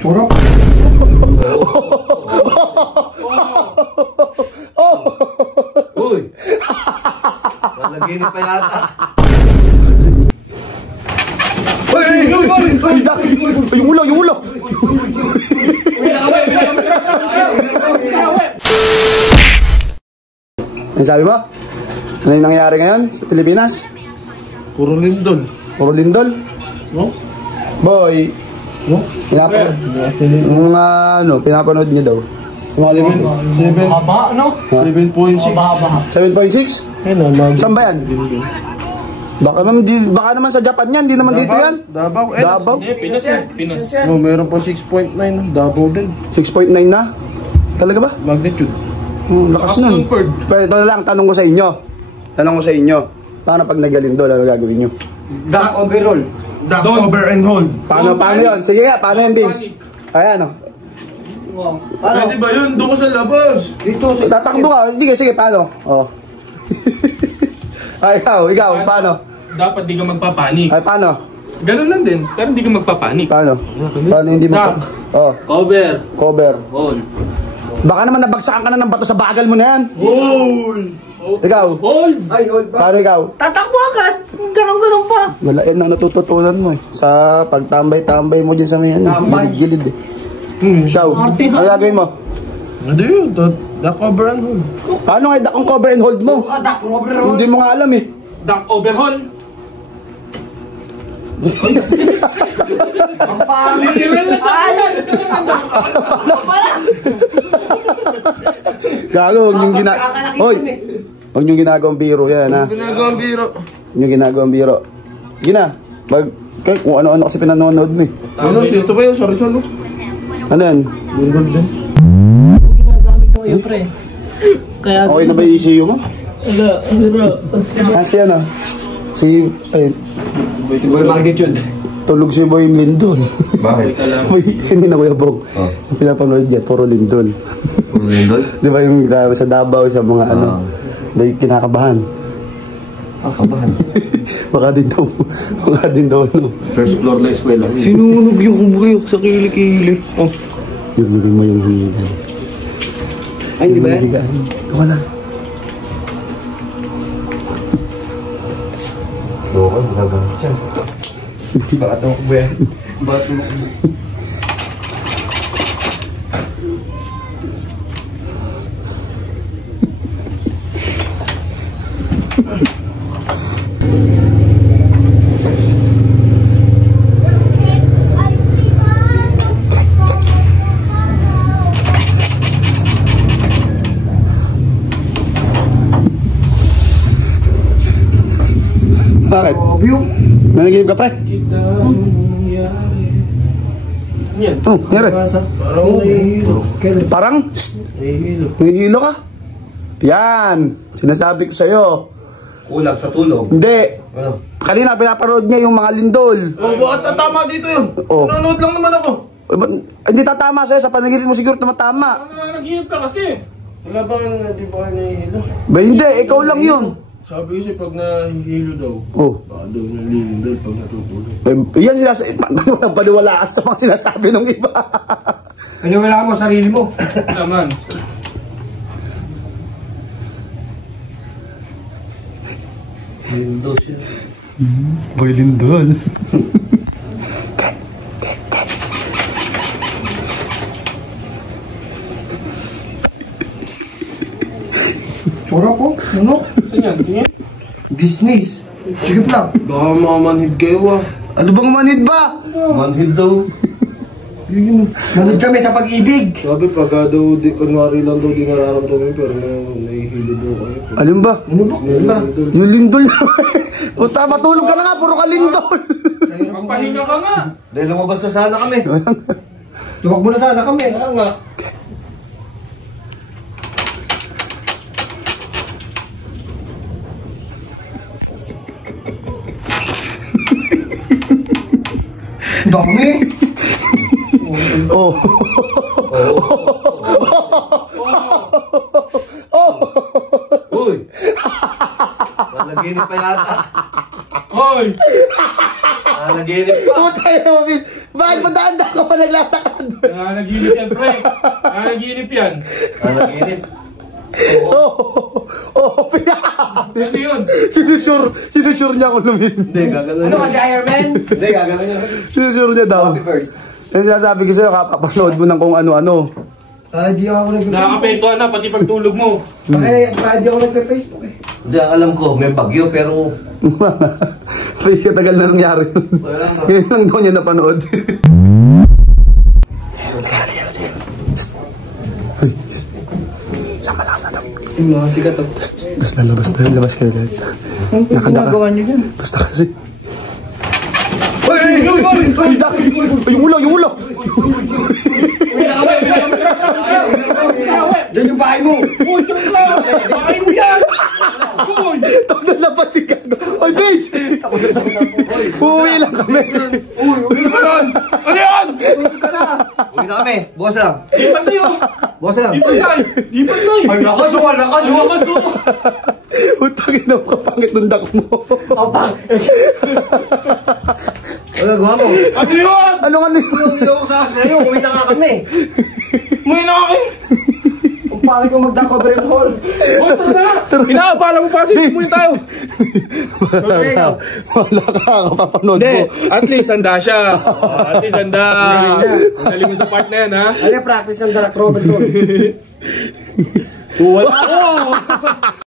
Chorok. Uy! Nalaginip pa yata. Yung ulo! Ano sabi mo? Ano yung nangyayari ngayon sa Pilipinas? Puro lindol. Puro lindol? No? Boy, No? yung mga pinapanood niya daw. Yung mga 7.6? Saan ba yan? Baka naman sa Japan yan, di naman dito yan. Davao. Davao? Pinas yan. Pinas. No, meron pa 6.9. Davao din. 6.9 na? Talaga ba? Magnitude. Lakas nun. Pero ito lang, tanong ko sa inyo. Paano pag nagalindol, ano gagawin nyo? Duck overall. Duck over and hold. Paano yun? Sige nga, paano yan, Vince? Ayan, Pwede ba yun? Doon ko sa labas. Dito. tatakbo ka. Sige, paano? Oh. Ay, ikaw, paano? Dapat di ka magpapanik. Ay, paano? Ganun lang din. Pero hindi ka magpapanik. Paano hindi mo? Oh, cover. Hold. Baka naman nabagsakan ka na ng bato sa bagal mo na yan. Hold. Ikaw? Hold. Ay, hold ba? Paano ikaw? Tatakbo agad. Ganun pa. Wala yan ang natututunan mo eh. Sa pagtambay-tambay mo dyan sa may gilid eh. Ikaw, ano gagawin mo? Ano yun? Duck over and hold. Paano nga kung cover and hold mo? Duck over and hold. Hindi mo nga alam eh. Duck overhaul. Ang pangit. Literal na tayo. Gago, huwag niyong Hoy! Huwag niyong ginagawang biro yan ha. Ginagawang biro. Huwag niyong ginagawang biro. Gina, kung ano-ano kasi pinanonood mo eh. Ano? Dito ba yun? Sorry. Ano yan? Lindol din. Ginagamit ko yun, pre. Kaya Okay na ba yung ECU mo? wala, sira. Kasi ano? Si Boy Magnitude. Tulog si Boy Lindol. Bakit? Boy, hindi na Kuya Bong. Yung pinapanood niya, puro Lindol. Puro lindol? Di ba yung grabe sa Davao, sa mga ano, may kinakabahan. Kabahan. Baka din daw, no? First floor na eskwela. Sinunog yung kubuyok sa kilik-kilik. Oh. Yung mo yung higa. Ay, di ba yan? Wala. Doon, magagamit yan. Bato mo ba yan? Bato mo. Bakit? Nanaginip ka, pre? Yan. Oh, nangyari. Parang nahihilo. Parang? Nahihilo. Nahihilo ka? Yan. Sinasabi ko sa'yo. Kulang sa tulog. Hindi. Ano? Kanina pinapanood niya yung mga lindol. Oh, bakit tatama dito yun? Oh. Nanonood lang naman ako. Hindi tatama sa'yo. Sa panaginip mo siguro tumatama. Ano na naghinip ka kasi? Wala bang, di ba nahihilo? Ba hindi, ikaw lang yun. Sabi kasi pag nahihilo daw, Oh. baka daw nalilindol pag natutulog. Yan sinasabi. Baliwala ka sa mga sinasabi ng iba. Paniwala mo sarili mo. Naman. Lindol siya. Boy lindol. Tsura po? Ano? Saan yan? Tingin? Business. Sige lang. Baka mamanhid kayo ah. Ano bang manid ba? Manhid daw. Manod kami sa pag-ibig. Sabi pagka daw, kunwari lang daw di nararamdaman pero nahihilo daw kayo. Alin ba? Ano ba? Yung lindol. Puta, matulog ka na nga, puro ka lindol. Magpahinga ka nga. Dahil lumabas na sana kami. Tumakbo na sana kami. Kaya nga. Dami. Oh. Uy! Naginip pa yata. Hoy! Naginip pa. Putay na mo, Vince. Bakit madaan ka pa naglalakad? Naginip yan, pre. Naginip yan. Naginip. Ano yun? Sinusure niya ako lumin. Hindi, gagano Ano kasi Iron Man? Hindi, gagano niya. Sinusure niya daw. Happy bird. Yung sinasabi ko sa'yo, kapapanood mo ng kung ano-ano. Di ako nagpe-Facebook. Nakakapentuhan na, pati pagtulog mo. Di ako nagpe-Facebook eh. Hindi, alam ko, may bagyo, pero... Katagal na nangyari. Ngayon lang daw niya napanood. Sama lang na daw. Yung mga sikat to. Tapos lalabas kayo lahat. Ang ginagawa niyo dyan? Basta kasi. Ay, yung ulo! Diyan yung bahay mo! Uy, joke lang! Bakay mo yan! Uy! Tawag na lapat si Gago. Oy, bitch! Uuwi lang kami. Uwi na ka Ano yan? Uwi na kami. Bukas lang. Di pa tayo! Bukas lang. Di pa tayo! Di pa tayo! Ay, lakas mo! Lakas mo! Lakas mo! Utangin na kapangit ng dak mo. Wala, gawa mo. Ano yun? Ano nga nito? Hindi ako sa sa'yo. Uwi na nga kami. Uy, na kayo! Kung pangit mo magda-cover yung hall. Uy, tara na! Inaabala mo pa kasi umuwi tayo! Wala ka, kapapanood mo. At least handa siya. At least handa. Dali mo sa part na yan, ha? Ano yung practice ng Dark Robert ko? Wala.